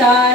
sky.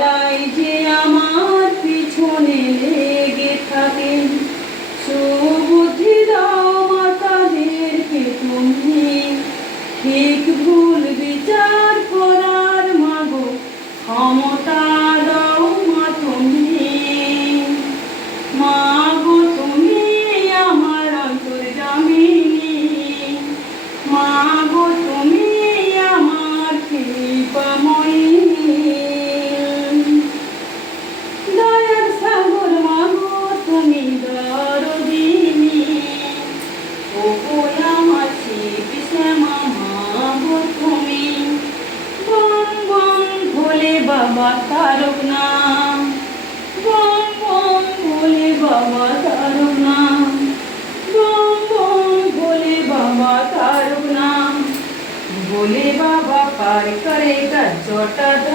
Cortada.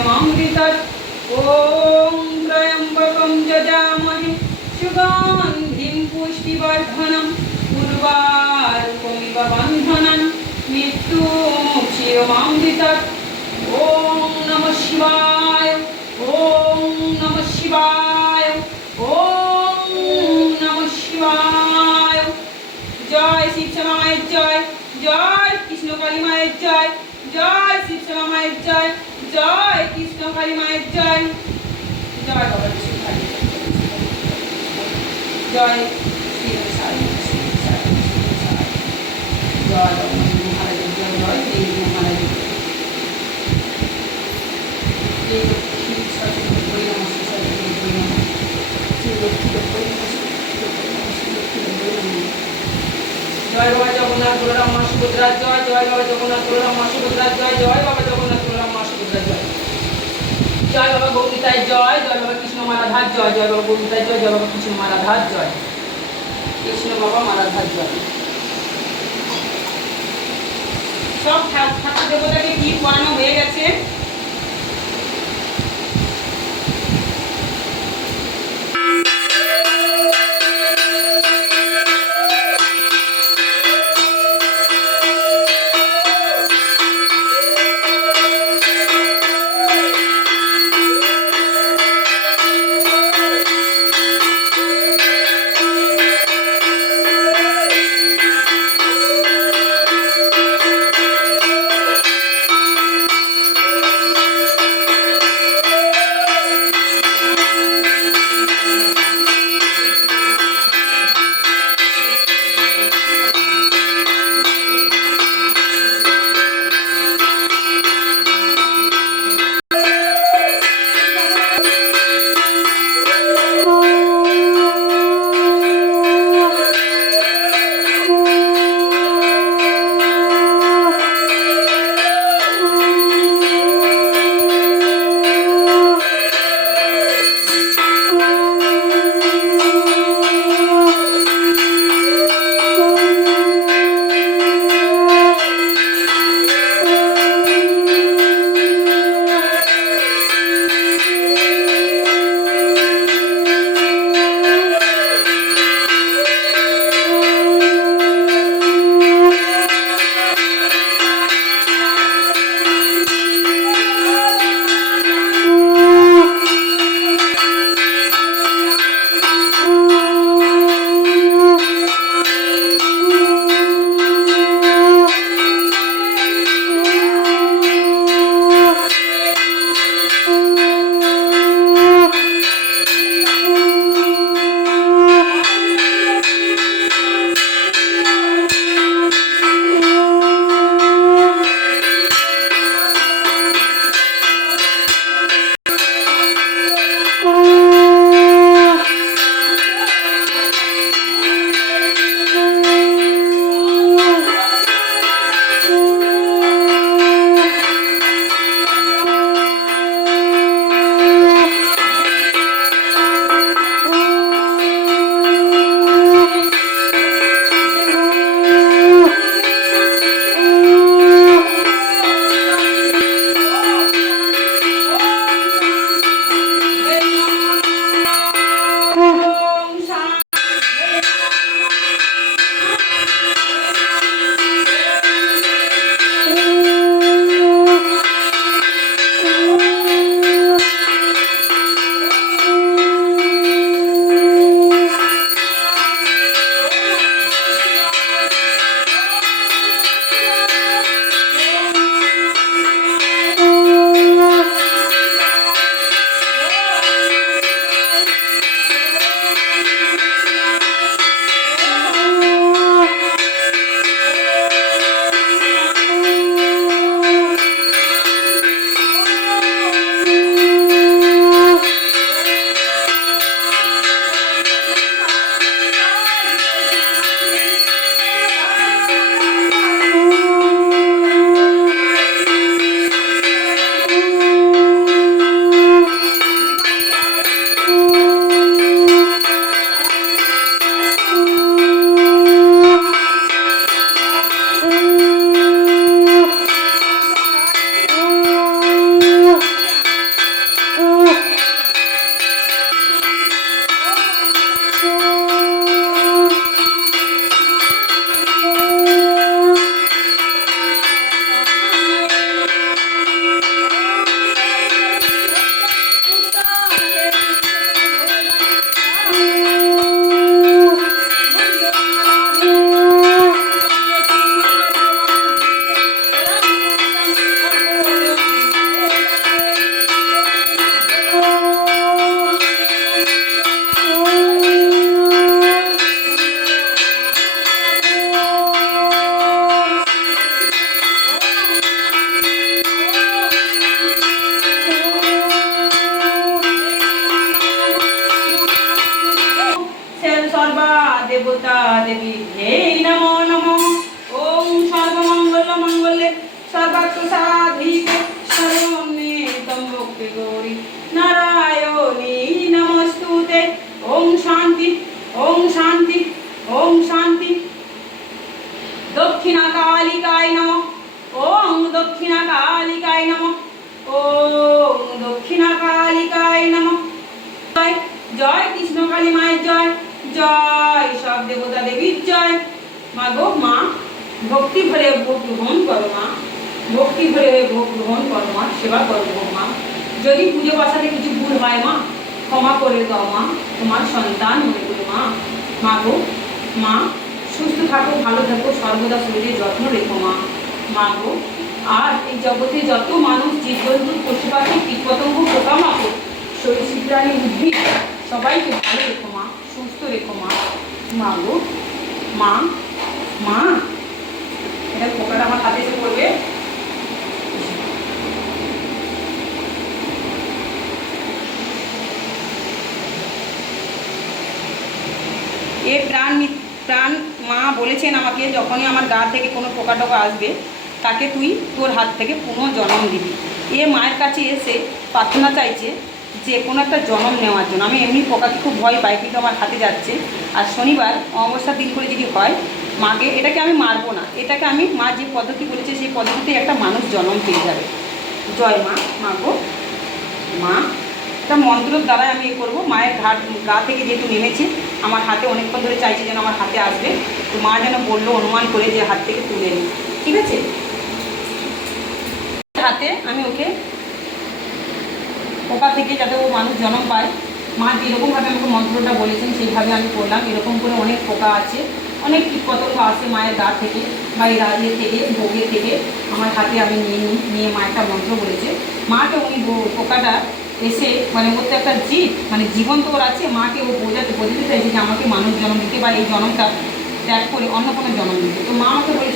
মুক্ষিয়মৃতা ওম ত্রয়ম্বকম যজামহে সুগন্ধিম পুষ্টিবর্ধনম উর্বারূপমিব বন্ধনান মৃত্যু মুক্ষিয়মৃতা ওম নমঃ শিবায় ওম নমঃ শিবায় ওম নমঃ শিবায় জয় শিবশ্যামা মায়ের জয় জয় কৃষ্ণ কালী মায়ের জয় জয় শিবশ্যামা মায়ের জয় জয় কালী মায়ের জয় জয় বাবা কালী জয় শ্রী সাই জয় জয় জয় বাবা জগন্নাথ বলরাম মা সুভদ্রা জয় জয় বাবা জগন্নাথ বলরাম মা সুভদ্রা জয় জয় বাবা জগন্নাথ বলরাম মা সুভদ্রা জয় জয় বাবা গৌরিতায় জয় জয় বাবা কৃষ্ণ মারাধার জয় জয় বাবা গৌরিতায় জয় জয় বাবা কৃষ্ণ মারাধার জয়। কৃষ্ণ বাবা মারাধার জয়। সব ঠাকুর দেবতাকে কি পড়ানো হয়ে গেছে? দেবী হে নমো নমো। ওম ওম ওম ওম দক্ষিণা কালিকায় নম। ওং দক্ষিণা কালিকায় নম। ওং দক্ষিণা কালিকায় নম। জয় কৃষ্ণ কালী মায়ের জয়। জয় দেবতা দেবীর জয় মা গো মা ভক্তি ভরে ভোগ গ্রহণ করো মা ভক্তি ভরে ভোগ গ্রহণ করো মা সেবা করো গো মা। যদি পুজো পাশাতে কিছু ভুল হয় মা, ক্ষমা করে দাও মা, তোমার সন্তান মনে করে মা। মা গো মা, সুস্থ থাকো, ভালো থাকো, সর্বদা শরীরে যত্ন রেখো মা। মা গো আর এই জগতে যত মানুষ জীবজন্তু পশু পাখি কীটপতঙ্গ, পোকামাকড় সরীসৃপ প্রাণী উদ্ভিদ, সবাইকে ভালো রেখো মা, সুস্থ রেখো মা। মা গো মা মা। এটা পোকাটা আমার হাতে এসে পড়বে। এ প্রাণ প্রাণ মা বলেছেন আমাকে যখনই আমার গা থেকে কোনো পোকা টোকা আসবে, তাকে তুই তোর হাত থেকে পুনঃজন্ম দিবি। এ মায়ের কাছে এসে প্রার্থনা চাইছে যে কোনো একটা জনম নেওয়ার জন্য। আমি এমনি পোকাকে খুব ভয় পাই, কিন্তু আমার হাতে যাচ্ছে। আর শনিবার, অমাবস্যার দিন করে যদি হয়, মাকে, এটাকে আমি মারবো না। এটাকে আমি, মা যে পদ্ধতি বলেছে, সেই পদ্ধতিতে একটা মানুষ জন্ম পেয়ে যাবে। জয় মা মা গো। মা, একটা মন্ত্রের দ্বারাই আমি এ করব। মায়ের ঘাট, গা থেকে যেহেতু নেমেছে, আমার হাতে অনেকক্ষণ ধরে চাইছে যেন আমার হাতে আসবে। তো মা যেন বলল, অনুমান করে যে হাত থেকে তুলে নি। ঠিক আছে? হাতে আমি ওকে পোকা থেকে যাতে ও মানুষ জন্ম পায়। মা যেরকমভাবে আমাকে মন্ত্রটা বলেছেন, সেইভাবে আমি করলাম। এরকম করে অনেক পোকা আছে, অনেক কীটপতঙ্গ আসে মায়ের গা থেকে বা এই রাজিয়ে থেকে ভোগের থেকে। আমার হাতে আমি নিয়ে নিই নিয়ে মা একটা মন্ত্র বলেছে। মাকে উনি পোকাটা এসে মানে ওর তো একটা জীব মানে জীবন তো ওর আছে। মাকে ও বোঝাতে বোঝাতে চাইছে যে আমাকে মানুষ জন্ম দিতে বা এই জন্মটা ত্যাগ করে অন্য কোনো জন্ম দিতে। তো মা আমাকে বলেছে